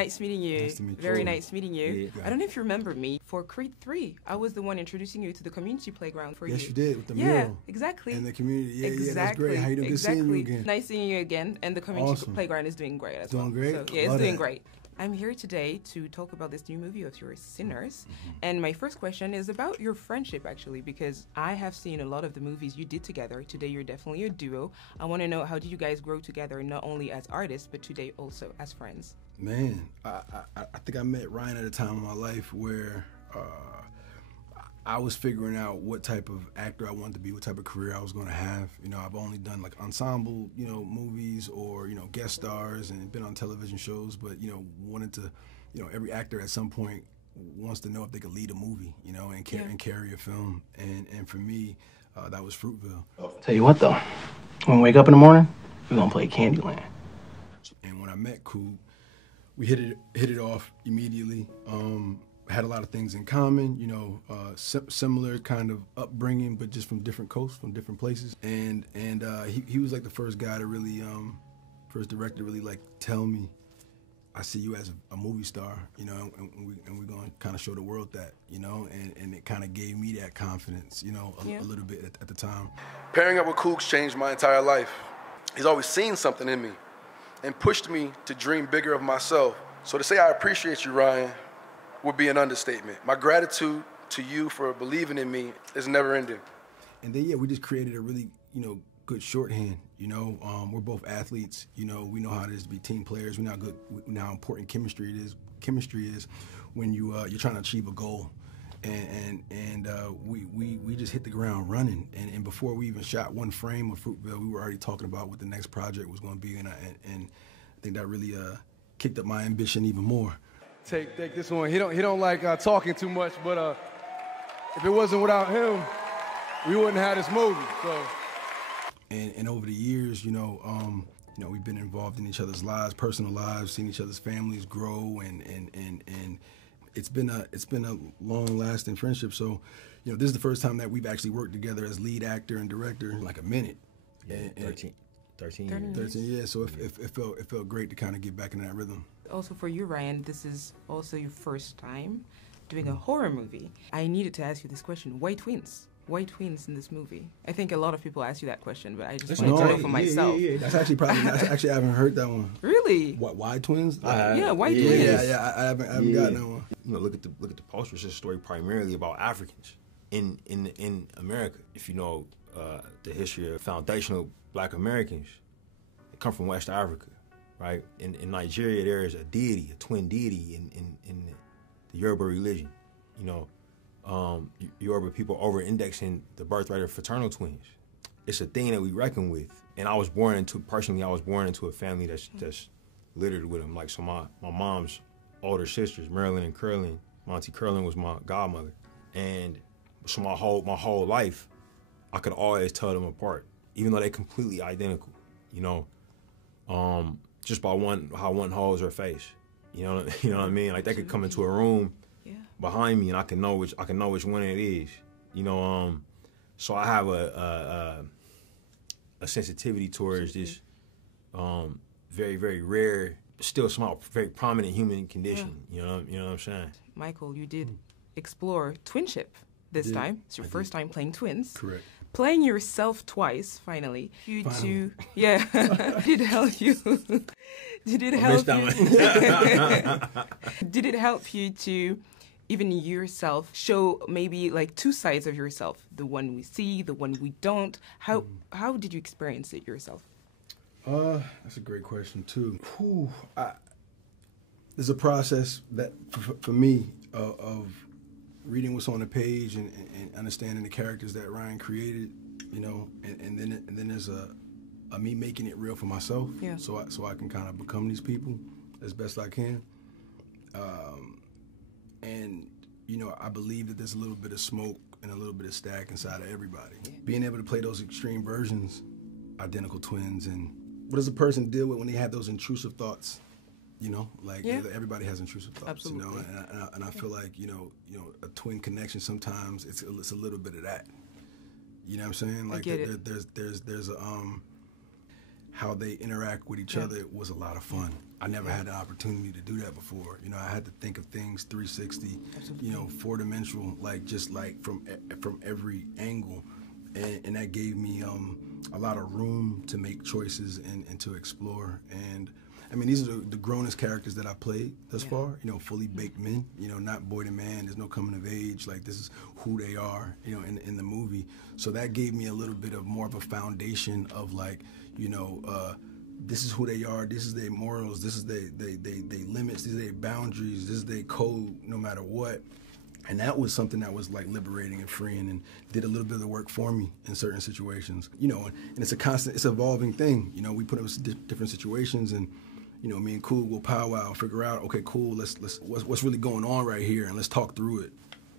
nice meeting you. Nice to meet you. Very nice meeting you. Yeah. I don't know if you remember me. For Creed 3, I was the one introducing you to the community playground for you. Yes, you did, with the Yeah, mural. exactly. And the community. Yeah, exactly. yeah, that's great. How you doing? Good seeing you again. Nice seeing you again. And the community Awesome. playground is doing great as well. Doing great? So, yeah, it's Love doing that. great. I'm here today to talk about this new movie of yours, Sinners. And my first question is about your friendship, actually, because I have seen a lot of the movies you did together. Today, you're definitely a duo. I want to know, how did you guys grow together, not only as artists, but today also as friends? Man, I think I met Ryan at a time in my life where I was figuring out what type of actor I wanted to be, what type of career I was going to have. You know, I've only done like ensemble, movies or, guest stars and been on television shows, but, wanted to, every actor at some point wants to know if they could lead a movie, and carry a film. And for me, that was Fruitville. Tell you what though, when we wake up in the morning, we're gonna play Candyland. And when I met Coog, we hit it off immediately. Had a lot of things in common, similar kind of upbringing, but just from different coasts, from different places. And he was like the first guy to really, first director to really like tell me, I see you as a movie star, and we're gonna kind of show the world that, and it kind of gave me that confidence, a little bit at the time. Pairing up with Coog's changed my entire life. He's always seen something in me and pushed me to dream bigger of myself. So to say I appreciate you, Ryan, would be an understatement. My gratitude to you for believing in me is never ending. And then, we just created a really, good shorthand. We're both athletes. We know how it is to be team players. We know how important chemistry is. Chemistry is when you're trying to achieve a goal. And we just hit the ground running. And before we even shot one frame of Fruitville, we were already talking about what the next project was going to be. And I think that really kicked up my ambition even more. Take this one. He don't like talking too much, but if it wasn't without him, we wouldn't have this movie. So. And over the years, we've been involved in each other's lives, personal lives, seen each other's families grow, and it's been a long-lasting friendship. So, this is the first time that we've actually worked together as lead actor and director in like a minute. Yeah, 13 years. 13 years. So it felt great to kind of get back in that rhythm. Also for you, Ryan, this is also your first time doing a horror movie. I needed to ask you this question. Why twins? Why twins in this movie? I think a lot of people ask you that question, but I just wanted to know for myself. Yeah. That's actually I haven't heard that one. Really? Why twins? Yeah, why twins? Yeah. I haven't gotten that one. Look at the poster. It's a story primarily about Africans in America. If you know the history of foundational Black Americans, they come from West Africa. Right? In Nigeria, there is a deity, a twin deity in the Yoruba religion. Yoruba people over-indexing the birth rate of fraternal twins. It's a thing that we reckon with. And I was born into a family that's littered with them. Like, so my mom's older sisters, Marilyn and Curlin, Monty Curlin was my godmother. And so my whole life, I could always tell them apart, even though they're completely identical, just by how one holds her face, you know what I mean? Like they could come into a room behind me, and I can know which one it is, So I have a sensitivity towards this very, very rare, still small, very prominent human condition. You know what I'm saying? Michael, you did explore twinship this time. It's your first time playing twins. Correct. Playing yourself twice, finally. Did it help you? Did it help you to even yourself show maybe like two sides of yourself, the one we see, the one we don't? How did you experience it yourself? That's a great question too. There's a process that for me of reading what's on the page and understanding the characters that Ryan created, and then there's a me making it real for myself, so I can kind of become these people as best I can. And I believe that there's a little bit of smoke and a little bit of stack inside of everybody. Yeah. Being able to play those extreme versions, identical twins, and what does a person deal with when they have those intrusive thoughts? Everybody has intrusive thoughts. Absolutely. And I feel like a twin connection sometimes it's a little bit of that. You know what I'm saying? Like I get it. there's a how they interact with each other was a lot of fun. I never had the opportunity to do that before. You know, I had to think of things 360, you know, four-dimensional, like just like from every angle. And that gave me a lot of room to make choices and to explore. And I mean, these are the grownest characters that I played thus far, you know, fully baked men, you know, not boy to man. There's no coming of age. Like, this is who they are, you know, in the movie. So that gave me a little bit of more of a foundation of, like, you know, this is who they are. This is their morals. This is their limits. These are their boundaries. This is their code, no matter what. And that was something that was like liberating and freeing, and did a little bit of the work for me in certain situations. You know, and it's a constant, it's an evolving thing. You know, we put up different situations, and you know, me and Coog will powwow and figure out, okay, cool, let's what's really going on right here, and let's talk through it.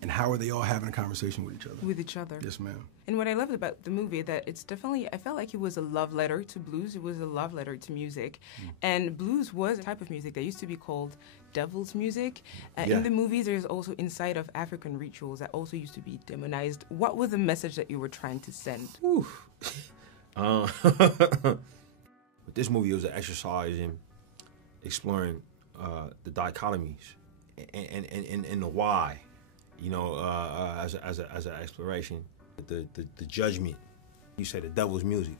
And how are they all having a conversation with each other? With each other. Yes, ma'am. And what I loved about the movie, that it's definitely, I felt like it was a love letter to blues. It was a love letter to music. And blues was a type of music that used to be called devil's music. In the movies, there's also inside of African rituals that also used to be demonized. What was the message that you were trying to send? But this movie was an exercise in exploring the dichotomies and the why. You know, as an exploration, the judgment. You say the devil's music,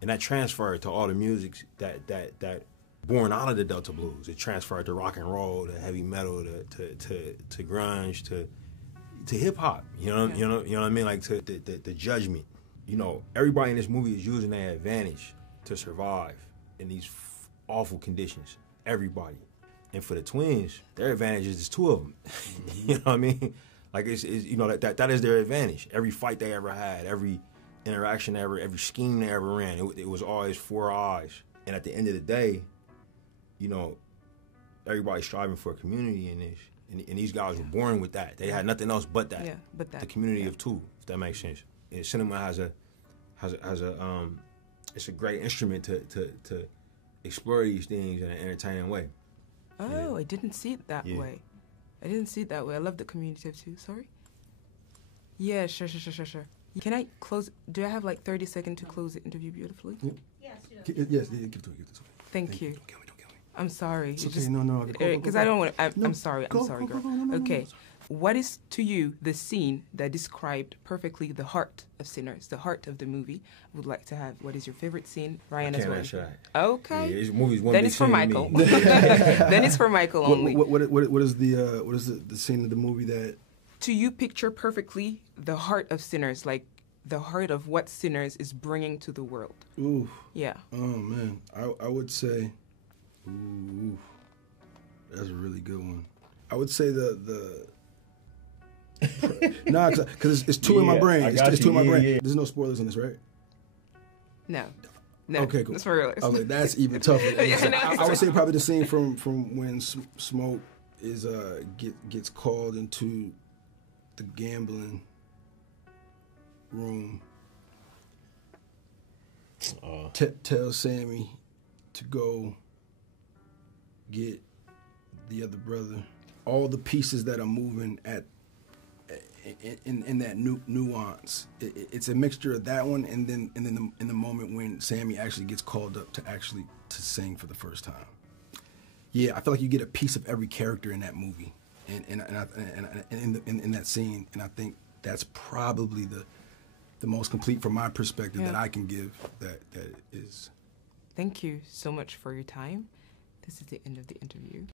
and that transferred to all the music that born out of the Delta blues. It transferred to rock and roll, to heavy metal, to grunge, to hip hop. You know what I mean? Like, to the judgment. You know, everybody in this movie is using their advantage to survive in these awful conditions. Everybody. And for the twins, their advantage is just two of them. You know what I mean? Like, it's you know, that is their advantage. Every fight they ever had, every interaction every scheme they ever ran, it was always four eyes. And at the end of the day, you know, everybody's striving for a community in this. And these guys were born with that. They had nothing else but that. Yeah, but that. The community of two, if that makes sense. And cinema has a it's a great instrument to explore these things in an entertaining way. Oh, I didn't see it that way. I didn't see it that way. I love the community too. Sorry? Yeah, sure. Can I close? Do I have like 30 seconds to close the interview beautifully? Yes, give it to her. Thank you. Don't kill me. I'm sorry. It's okay, no. Because I don't want to. I'm sorry, girl. Okay. What is to you the scene that described perfectly the heart of Sinners, the heart of the movie? I would like to have. What is your favorite scene, Ryan? I can't answer that. Okay. Yeah, this movie's one then big it's for scene to Michael. me. Then it's for Michael only. What is the scene of the movie that? To you, picture perfectly the heart of Sinners, like the heart of what Sinners is bringing to the world. Ooh. Yeah. Oh man, I would say. Ooh, that's a really good one. I would say the nah, because it's two in my brain. It's two in my brain. Yeah. There's no spoilers in this, right? No. Okay, cool. That's for real. I was like, that's even tougher. I would say probably the scene from when Smoke is gets called into the gambling room. Tells Sammy to go get the other brother. All the pieces that are moving in that nuance. It's a mixture of that one, and then in the moment when Sammy actually gets called up to sing for the first time. Yeah, I feel like you get a piece of every character in that movie, and in that scene, and I think that's probably the most complete from my perspective that I can give. That is. Thank you so much for your time. This is the end of the interview.